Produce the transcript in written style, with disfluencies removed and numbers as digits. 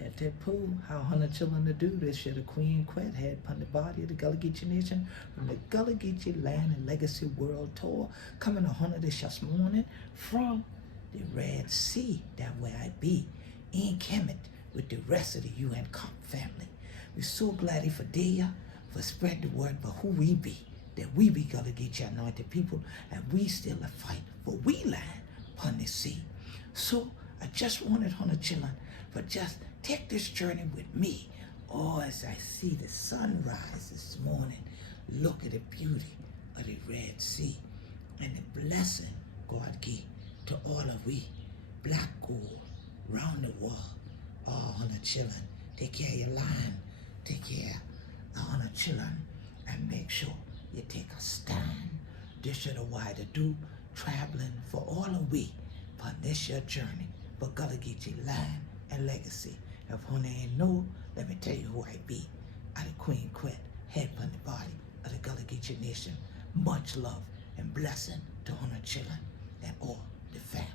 Had that pool, how Hunter chillin' to do this shit. The Queen Quet had upon the body of the Geechee Nation from the Geechee Land and Legacy World Tour. Coming to Hunter this morning from the Red Sea, that where I be, in Kemet with the rest of the UN Comp family. We're so glad for there for spread the word about who we be, that we be GullahGeechee anointed people, and we still a fight for we land upon the sea. So I just wanted Hunter chillin' for just take this journey with me. Oh, as I see the sunrise this morning, look at the beauty of the Red Sea and the blessing God give to all of we black gold round the world. Oh, Hunter chillin', take care of your line, take care of Hunter chillin', and make sure you take a stand. This is the way to do traveling for all of we on this your journey for GullahGeechee Land and Legacy. If Hunter ain't know, let me tell you who I be. I the Queen Quet, head upon the body of the Geechee Nation. Much love and blessing to Hunter chillin' and all the family.